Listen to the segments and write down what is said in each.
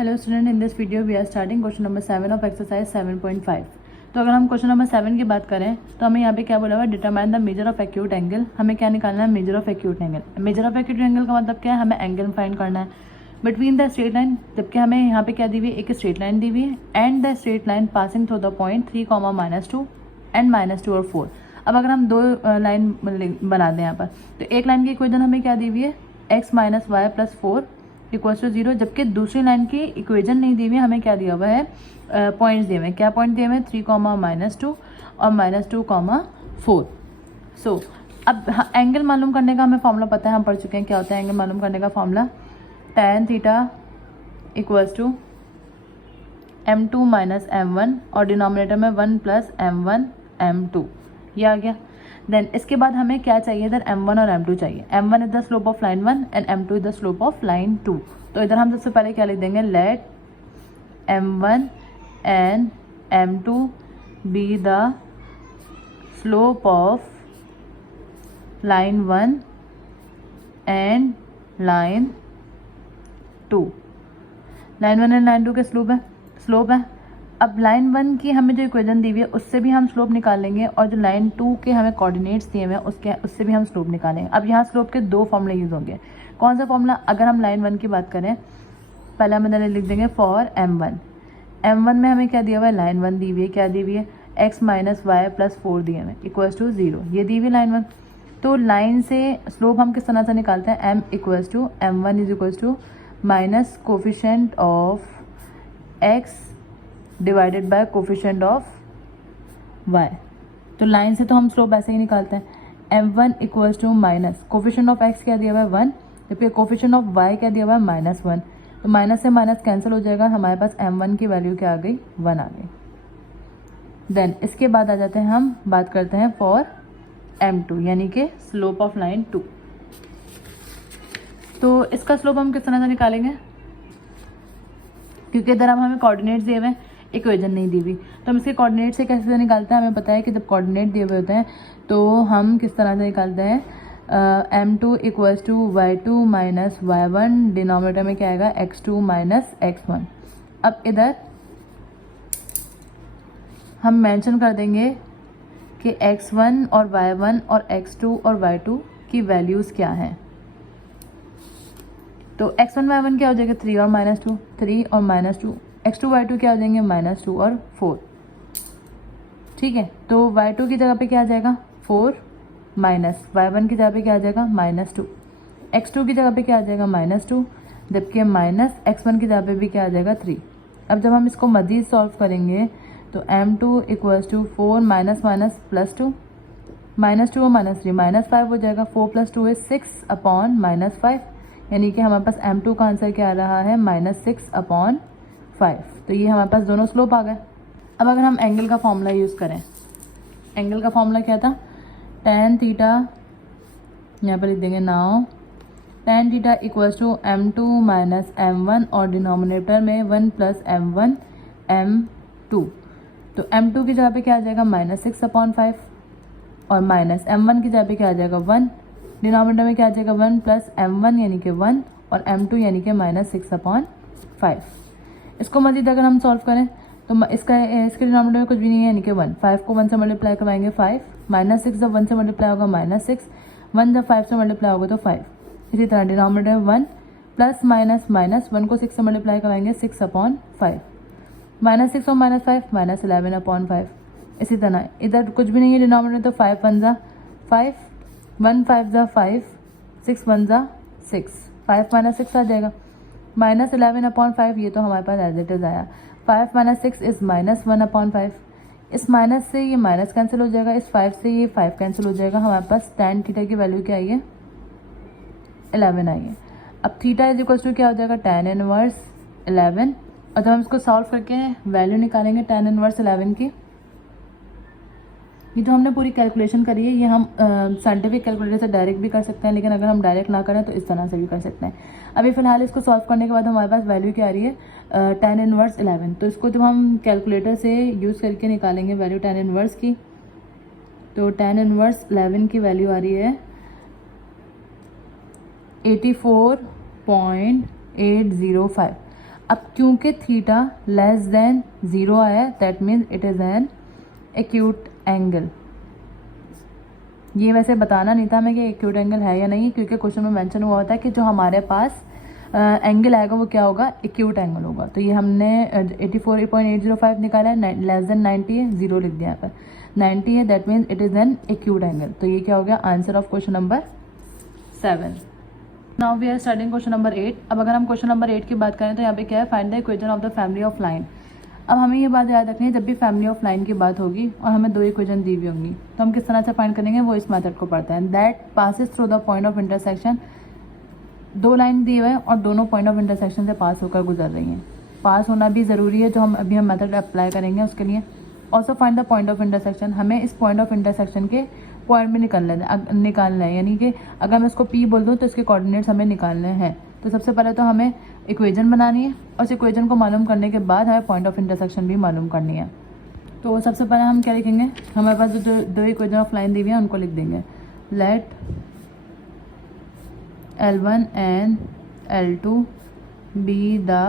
Hello student, in this video we are starting question number 7 of exercise 7.5। तो अगर हम question number 7 की बात करें तो हमें यहाँ पे क्या बोला हुआ है, determine the measure of acute angle. हमें क्या निकालना है, measure of acute angle. Measure of acute angle का मतलब क्या है, हमें एंगल फाइंड करना है बिटवीन द स्ट्रेट लाइन, जबकि हमें यहाँ पे क्या दी हुई है, एक स्ट्रेट लाइन दी हुई है and the straight line passing through the point 3, -2 and -2 और 4। अब अगर हम दो लाइन बना दें यहाँ पर, तो एक लाइन की इक्वेशन हमें क्या दी हुई है, x - y + 4 = 0, जबकि दूसरी लाइन की इक्वेशन नहीं दी हुई है, हमें क्या दिया हुआ है, पॉइंट्स दिए हुए हैं। क्या पॉइंट दिए हुए हैं, 3, -2 और -2, 4। सो अब एंगल मालूम करने का हमें फॉर्मूला पता है, हम पढ़ चुके हैं क्या होता है एंगल मालूम करने का formula. tan theta = m2 - m1 और डिनोमिनेटर में 1 + m1 m2, ये आ गया। देन इसके बाद हमें क्या चाहिए, इधर m1 और m2 चाहिए। m1 is the slope of line 1 and m2 is the slope of line 2। तो इधर हम सबसे पहले क्या लिख देंगे, let m1 and m2 be the slope of line 1 and line 2। Line 1 and line 2 के स्लोप है। अब लाइन 1 की हमें जो इक्वेशन दी हुई है उससे भी हम स्लोप निकालेंगे, और जो लाइन 2 के हमें कोऑर्डिनेट्स दिए हुए हैं उससे भी हम स्लोप निकालेंगे। अब यहाँ स्लोप के दो फॉर्मूले यूज़ होंगे। कौन सा फॉर्मूला, अगर हम लाइन 1 की बात करें, पहले हम इधर लिख देंगे फॉर m1 में हमें क्या दिया हुआ है, लाइन 1 दी हुई है, क्या दी हुई है, x - y + 4 दिए हुए = 0, ये दी हुई है लाइन 1। तो लाइन से स्लोप हम किस तरह से निकालते हैं, m = m1 minus coefficient of x divided by coefficient of y। तो लाइन से तो हम स्लोप ऐसे ही निकालते हैं, m1 = minus coefficient of x क्या दिया हुआ है 1, जबकि कोफिशेंट ऑफ y क्या दिया हुआ है -1। तो माइनस से माइनस कैंसिल हो जाएगा, हमारे पास m1 की वैल्यू क्या आ गई, 1 आ गई। देन इसके बाद आ जाते हैं, हम बात करते हैं फॉर m2 यानी कि स्लोप ऑफ लाइन 2। तो इसका स्लोप हम किस तरह से निकालेंगे, क्योंकि इधर हमें कोऑर्डिनेट्स दिए हुए हैं, इक्वेशन नहीं दी हुई, तो हम इसके कोऑर्डिनेट से कैसे निकालते हैं। हमें पता है कि जब कोऑर्डिनेट दिए हुए होते हैं तो हम किस तरह से निकालते हैं, m2 = y2 - y1, डिनोमिनेटर में क्या आएगा, x2 - x1। अब इधर हम मेंशन कर देंगे कि x1 और y1 और x2 और y2 की वैल्यूज़ क्या हैं। तो x1 y1 क्या हो जाएगा, 3 और -2, 3 और -2, x2 y2 क्या हो जाएंगे, -2 और 4। ठीक है, तो y2 की जगह पे क्या आ जाएगा, 4 माइनस y1 की जगह पे क्या आ जाएगा, -2, x2 की जगह पे क्या आ जाएगा, -2, जबकि माइनस x1 की जगह पे भी क्या आ जाएगा, 3। अब जब हम इसको मज़ीद सॉल्व करेंगे तो m2 = 4 माइनस +2, -2 और -3 -5 हो जाएगा, 4 + 2 is 6/-5, यानी कि हमारे पास m2 का आंसर क्या आ रहा है, -6/5। तो ये हमारे पास दोनों स्लोप आ गए। अब अगर हम एंगल का फॉर्मूला यूज़ करें, एंगल का फॉर्मूला क्या था, tan थीटा, यहाँ पर लिख देंगे now, tan theta = m2 - m1 और डिनोमिनेटर में 1 + m1 m2। तो m2 की जगह पे क्या आ जाएगा, -6/5 और माइनस m1 की जगह पे क्या आ जाएगा, 1, डिनोमिनेटर में क्या आ जाएगा, 1 + m1 यानी कि 1 और m2 यानी कि -6/5। इसको मज़ीद अगर हम सॉल्व करें तो इसके डिनोमिनेटर में कुछ भी नहीं है, यानी कि 1, 5 को 1 से मल्टीप्लाई करवाएंगे 5, -6 जब 1 से मल्टीप्लाई होगा -6, 1 जब 5 से मल्टीप्लाई होगा तो 5। इसी तरह डिनोमिनेटर 1 प्लस माइनस 1 को 6 से मल्टीप्लाई करवाएंगे 6/5, -6 और -5 -11/5। इसी तरह इधर कुछ भी नहीं है डिनोमिनेटर, तो 5 1 ज़ा 5, 1 5 ज़ा 5, 6 1 ज़ा 6, 5 - 6 आ जाएगा, -11/5। ये तो हमारे पास एज इट इज़ आया, 5 - 6 इज़ -1/5। इस माइनस से ये माइनस कैंसिल हो जाएगा, इस 5 से ये 5 कैंसिल हो जाएगा, हमारे पास tan थीटा की वैल्यू क्या आई है, 11 आई है। अब थीटा = क्या हो जाएगा, tan 111। और जब हम इसको सॉल्व करके वैल्यू निकालेंगे tan 111 की, ये जो हमने पूरी कैलकुलेशन करी है, ये हम साइंटिफिक कैलकुलेटर से डायरेक्ट भी कर सकते हैं, लेकिन अगर हम डायरेक्ट ना करें तो इस तरह से भी कर सकते हैं। अभी फ़िलहाल इसको सॉल्व करने के बाद हमारे पास वैल्यू क्या आ रही है, tan 111। तो इसको जब हम कैलकुलेटर से यूज़ करके निकालेंगे वैल्यू tan 1 की, तो tan 111 की वैल्यू आ रही है 84.805। अब क्योंकि थीटा लेस देन 0 आया that means it is an acute angle. ये वैसे बताना नहीं था हमें कि एक्यूट एंगल है या नहीं, क्योंकि क्वेश्चन में मेंशन हुआ होता है कि जो हमारे पास एंगल आएगा वो क्या होगा, एक्यूट एंगल होगा। तो ये हमने 84.805 निकाला है, लेस देन 90 है, 0 लिख दिया यहाँ पर, 90 है that means it is an acute angle. तो ये क्या हो गया answer of question number 7। Now we are starting question number 8। अब अगर हम क्वेश्चन नंबर 8 की बात करें तो यहाँ पे क्या है, find the equation of the family of line. अब हमें ये बात याद रखनी है, जब भी फैमिली ऑफ लाइन की बात होगी और हमें दो इक्वेशन दी हुई होंगी तो हम किस तरह से फाइंड करेंगे, वो इस मेथड को पढ़ते हैं। That passes through the point of intersection. दो लाइन दी हुए हैं और दोनों पॉइंट ऑफ इंटरसेक्शन से पास होकर गुजर रही हैं। पास होना भी ज़रूरी है, जो हम अभी मेथड अप्लाई करेंगे उसके लिए। Also find the point of intersection. हमें इस पॉइंट ऑफ इंटरसेक्शन के पॉइंट में निकालना है, यानी कि अगर मैं इसको P बोल दूँ तो इसके कोऑर्डिनेट्स हमें निकालने हैं। तो सबसे पहले तो हमें इक्वेशन बनानी है और उस इक्वेशन को मालूम करने के बाद हमें पॉइंट ऑफ इंटरसेक्शन भी मालूम करनी है। तो सबसे पहले हम क्या लिखेंगे, हमारे पास जो दो इक्वेशन ऑफ लाइन दी हुई है उनको लिख देंगे। Let L1 and L2 be the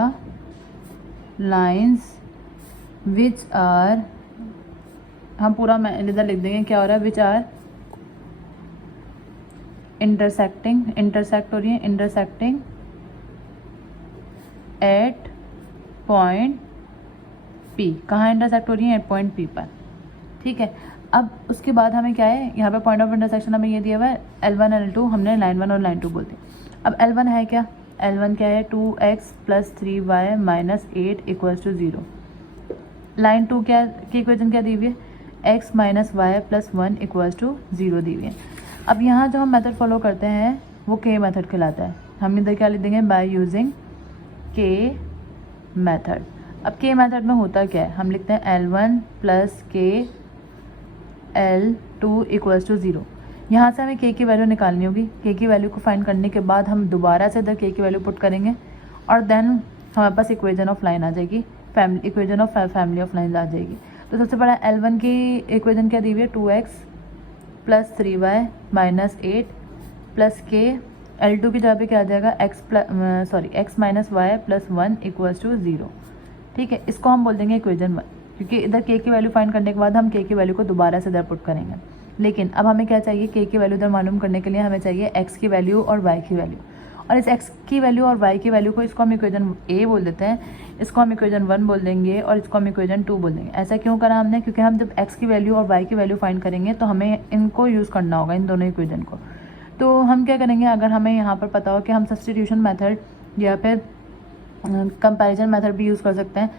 lines which are, हम पूरा इधर लिख देंगे क्या हो रहा है, which are intersecting, intersect हो रही है, intersecting at point P। कहाँ इंटरसेक्ट हो रही है, एट पॉइंट P पर। ठीक है, अब उसके बाद हमें क्या है, यहाँ पे पॉइंट ऑफ इंटरसेक्शन हमें ये दिया हुआ है L1 L2, हमने लाइन 1 और लाइन 2 बोलते हैं। अब L1 है क्या, L1 क्या है 2x + 3y - 8 = 0। लाइन 2 क्या की इक्वेशन क्या दी हुई है, x - y + 1 = 0 दी हुई है। अब यहाँ जो हम मेथड फॉलो करते हैं वो K मेथड कहलाता है। हम इधर क्या लिख देंगे, बाय यूजिंग K मेथड। अब K मेथड में होता क्या है, हम लिखते हैं L1 + K L2 = 0। यहाँ से हमें K की वैल्यू निकालनी होगी। K की वैल्यू को फाइंड करने के बाद हम दोबारा से इधर K की वैल्यू पुट करेंगे और देन हमारे पास इक्वेशन ऑफ लाइन आ जाएगी, equation of family of line आ जाएगी। तो सबसे पहले L1 की इक्वेशन क्या दी हुई है, 2x + 3y - 8 + K। L2 की जगह पे क्या आ जाएगा, x - y + 1 = 0। ठीक है, इसको हम बोल देंगे इक्वेशन 1, क्योंकि इधर K की वैल्यू फाइंड करने के बाद हम K की वैल्यू को दोबारा से इधर पुट करेंगे। लेकिन अब हमें क्या चाहिए, K की वैल्यू इधर मालूम करने के लिए हमें चाहिए x की वैल्यू और y की वैल्यू। और इस x की वैल्यू और y की वैल्यू को, इसको हम इक्वेशन A बोल देते हैं, इसको हम इक्वेशन 1 बोल देंगे और इसको हम इक्वेशन 2 बोल देंगे। ऐसा क्यों करा हमने, क्योंकि हम जब x की वैल्यू और y की वैल्यू फाइंड करेंगे तो हमें इनको यूज़ करना होगा, इन दोनों इक्वेशन को। तो हम क्या करेंगे, अगर हमें यहाँ पर पता हो कि हम सब्स्टिट्यूशन मेथड या फिर कंपैरिजन मेथड भी यूज़ कर सकते हैं।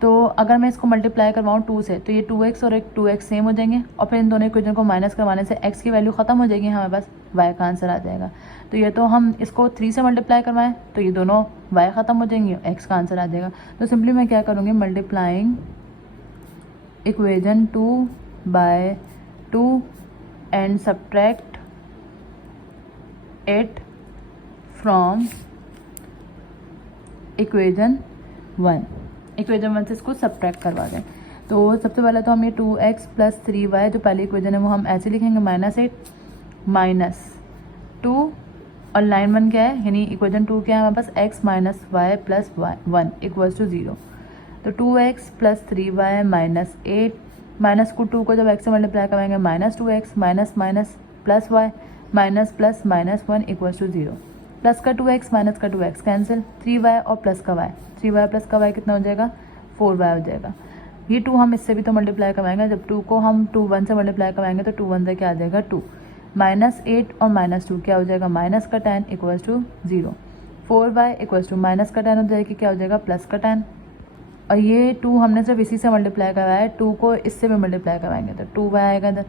तो अगर मैं इसको मल्टीप्लाई करवाऊँ 2 से तो ये 2x और एक 2x सेम हो जाएंगे और फिर इन दोनों इक्वेशन को माइनस करवाने से x की वैल्यू ख़त्म हो जाएगी, हमारे पास y का आंसर आ जाएगा। तो ये तो हम इसको 3 से मल्टीप्लाई करवाएं तो ये दोनों y ख़त्म हो जाएंगी, x का आंसर आ जाएगा। तो सिंपली मैं क्या करूँगी, multiplying equation 2 by 2 and subtract it from equation 1। Equation 1 से इसको सब्ट्रैक्ट करवा दें। तो सबसे पहले तो हम ये 2x + 3y जो पहली इक्वेशन है वो हम ऐसे लिखेंगे, -8 - 2 और लाइन 1 क्या है, यानी इक्वेशन 2 क्या है हमारे पास, x - y + 1 = 0। तो 2x + 3y - 8 माइनस को 2 को जब x से मल्टीप्लाई करवाएंगे -2x ++ y -+-1 = 0। प्लस का 2x माइनस का 2x कैंसिल, 3y और प्लस का y, 3y प्लस का y कितना हो जाएगा, 4y हो जाएगा। ये 2 हम इससे भी तो मल्टीप्लाई करवाएंगे, जब 2 को हम 2 1 से मल्टीप्लाई करवाएंगे तो 2 1 से क्या आ जाएगा 2, -8 और -2 क्या हो जाएगा, माइनस का 10 = 0। 4y = माइनस का 10 हो जाएगी, क्या हो जाएगा, प्लस का 10। और ये 2 हमने सिर्फ इसी से मल्टीप्लाई करवाया है, 2 को इससे भी मल्टीप्लाई करवाएंगे तो 2y आएगा इधर,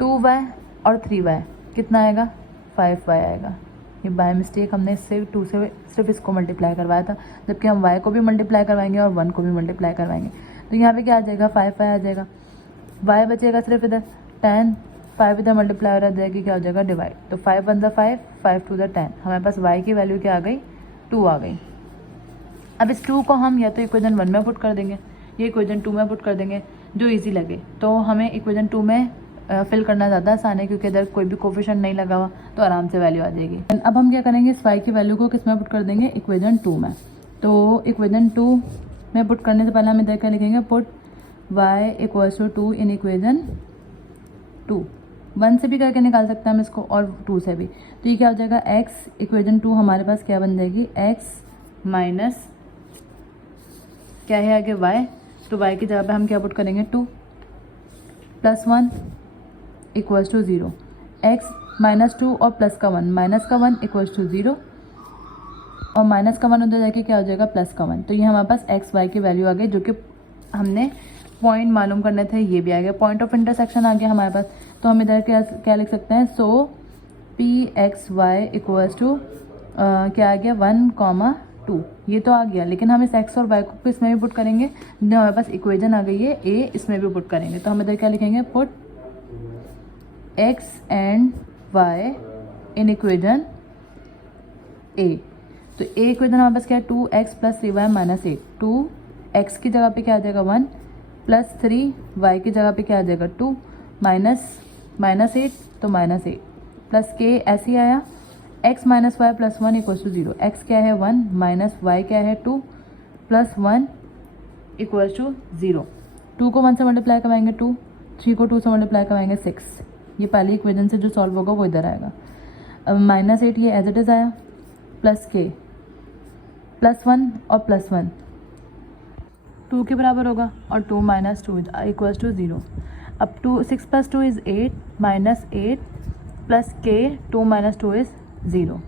2y और 3y कितना आएगा, 5y आएगा। ये बाय मिस्टेक हमने इससे 2 से सिर्फ इसको मल्टीप्लाई करवाया था, जबकि हम y को भी मल्टीप्लाई करवाएंगे और 1 को भी मल्टीप्लाई करवाएंगे। तो यहाँ पे क्या आ जाएगा, 5y आ जाएगा, y बचेगा सिर्फ इधर 10, 5 इधर मल्टीप्लाई हो जाएगी, क्या हो जाएगा, डिवाइड। तो 5 1 × 5, 5 2 × 10, हमारे पास y की वैल्यू क्या आ गई, 2 आ गई। अब इस 2 को हम या तो इक्वेशन 1 में पुट कर देंगे, ये इक्वेशन 2 में पुट कर देंगे, जो इजी लगे। तो हमें इक्वेशन 2 में फिल करना ज़्यादा आसान है, क्योंकि इधर कोई भी कोफिशिएंट नहीं लगा हुआ, तो आराम से वैल्यू आ जाएगी। अब हम क्या करेंगे, इस y की वैल्यू को किस में पुट कर देंगे, इक्वेशन 2 में। तो इक्वेजन 2 में पुट करने से पहले हम इधर क्या लिखेंगे, put y equals to 2 in equation 2। 1 से भी करके निकाल सकते हैं हम इसको और 2 से भी। तो ये क्या हो जाएगा, x इक्वेजन 2 हमारे पास क्या बन जाएगी, x माइनस क्या है आगे y, तो y की जगह पे हम क्या पुट करेंगे 2 plus 1 equals to 0। x minus 2 और प्लस का 1, माइनस का 1 इक्वल्स टू 0 और माइनस का 1 उधर जाके क्या हो जाएगा, प्लस का 1। तो ये हमारे पास एक्स वाई की वैल्यू आ गई, जो कि हमने पॉइंट मालूम करने थे, ये भी आ गया, पॉइंट ऑफ इंटरसेक्शन आ गया हमारे पास। तो हम इधर क्या लिख सकते हैं, so P X Y equals to क्या आ गया 1,2, ये तो आ गया। लेकिन हम इस एक्स और वाई को इसमें भी पुट करेंगे, जो हमारे पास इक्वेजन आ गई है ए, इसमें भी पुट करेंगे। तो हम इधर क्या लिखेंगे, put X and Y in equation A. तो ए इक्वेजन हमारे पास क्या है, 2x plus 3y minus 8। 2x की जगह पे क्या आ जाएगा 1 प्लस 3y की जगह पे क्या आ जाएगा 2 माइनस 8, तो माइनस 8 प्लस के ऐसे ही आया, x minus y plus 1 equals to 0। x क्या है 1 माइनस y क्या है 2 प्लस 1 इक्वल्स टू 0। 2 को 1 से मल्टीप्लाई करवाएंगे 2, 3 को 2 से मल्टीप्लाई करवाएंगे 6। ये पहली इक्वेजन से जो सॉल्व होगा वो इधर आएगा। अब माइनस 8 ये एज इट इज़ आया, प्लस के प्लस 1 और प्लस 1 2 के बराबर होगा, और 2 माइनस 2 इक्वल्स टू 0। अब 6 प्लस 2 इज़ 8 माइनस 8 प्लस के 2 minus 2 is 0।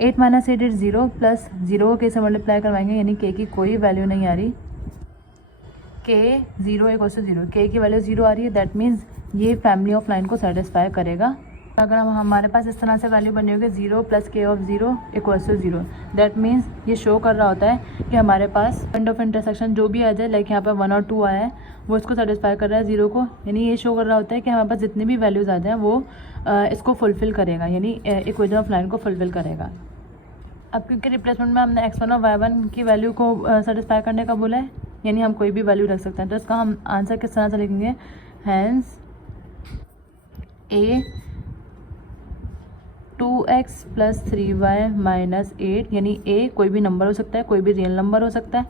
8 minus 8 is 0 plus 0 के से मल्टीप्लाई करवाएंगे, यानी के की कोई वैल्यू नहीं आ रही, के 0 इक्वल्स टू 0, के की वैल्यू 0 आ रही है। दैट मीन्स ये फैमिली ऑफ लाइन को सेटिस्फाई करेगा। अगर हमारे पास इस तरह से वैल्यू बनी होगी 0 plus k of 0 equals to 0, that means ये शो कर रहा होता है कि हमारे पास पॉइंट ऑफ इंटरसेक्शन जो भी आ जाए, लाइक यहाँ पर 1 और 2 आया है, वो इसको सेटिस्फाई कर रहा है 0 को, यानी ये शो कर रहा होता है कि हमारे पास जितनी भी वैल्यूज़ आ जाए वो इसको फुलफिल करेगा, यानी इक्वेशन ऑफ लाइन को फुलफिल करेगा। अब क्योंकि रिप्लेसमेंट में हमने x1 और y1 की वैल्यू को सेटिस्फाई करने का बोला है, यानी हम कोई भी वैल्यू रख सकते हैं, तो इसका हम आंसर किस तरह से लिखेंगे, hence A 2x plus 3y minus 8, यानी a कोई भी नंबर हो सकता है, कोई भी रियल नंबर हो सकता है,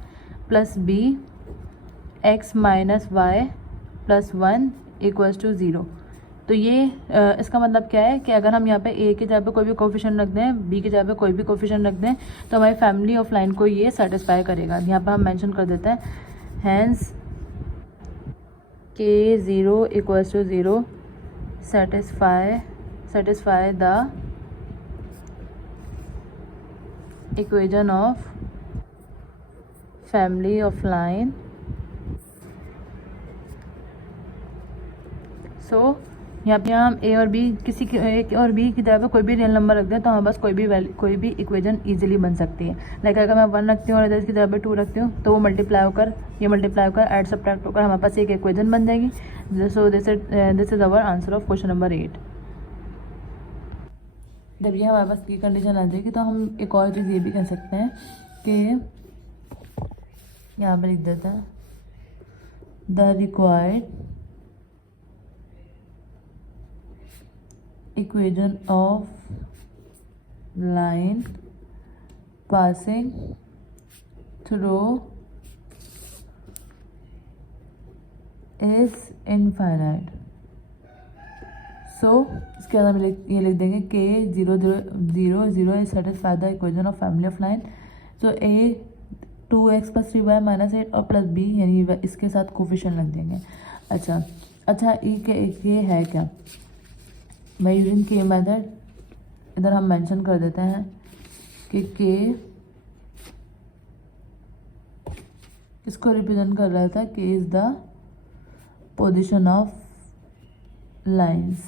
plus b x minus y plus 1 equals to 0। तो ये इसका मतलब क्या है कि अगर हम यहाँ पे a की जगह पे कोई भी कोफिशिएंट रख दें, b की जगह पे कोई भी कोफिशिएंट रख दें, तो हमारी फैमिली ऑफ लाइन को ये सेटिस्फाई करेगा। यहाँ पर हम मेंशन कर देते हैं, hence k 0 equals to 0 satisfy the equation of family of line। So यहाँ पे हम a और b किसी a और b की जगह पे कोई भी रियल नंबर रख दें, तो हमारे पास कोई भी इक्वेशन इजीली बन सकती है। लाइक अगर मैं 1 रखती हूँ और इधर की जगह पे 2 रखती हूँ, तो वो मल्टीप्लाई होकर ऐड सब्ट्रैक्ट होकर हमारे पास एक इक्वेशन बन जाएगी। So this is our answer of question number 8। जब ये हमारे पास की कंडीशन आ जाएगी, तो हम एक और चीज़ ये भी कह सकते हैं कि यहाँ पर लिख देता है, the required equation of line passing through is infinite। सो इसके अंदर ये लिख देंगे k 0 0 0 0 is satisfy the equation of family of line। So a 2x plus 3y minus 8 और प्लस b, यानी इसके साथ कोफिशिएंट लग देंगे। अच्छा ये है क्या, बाय यूजिंग के मेथड इधर हम मेंशन कर देते हैं कि के किसको रिप्रेजेंट कर रहा था, के is the position of lines.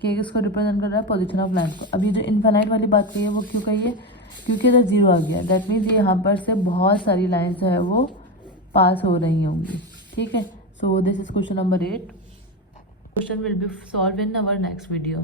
के किसको रिप्रेजेंट कर रहा है, पोजीशन ऑफ लाइंस को। अब ये जो इनफाइनाइट वाली बात कही है वो क्यों कही है, क्योंकि इधर 0 आ गया, दैट मीन्स ये यहाँ पर से बहुत सारी लाइंस जो है वो पास हो रही होंगी। ठीक है, सो this is question number 8। Question will be solved in our next video.